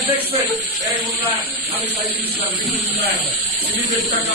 দেখছেন এই উন্নয়ন আমি চাই ইসলাম বিভিন্ন উন্নয়ন টাকা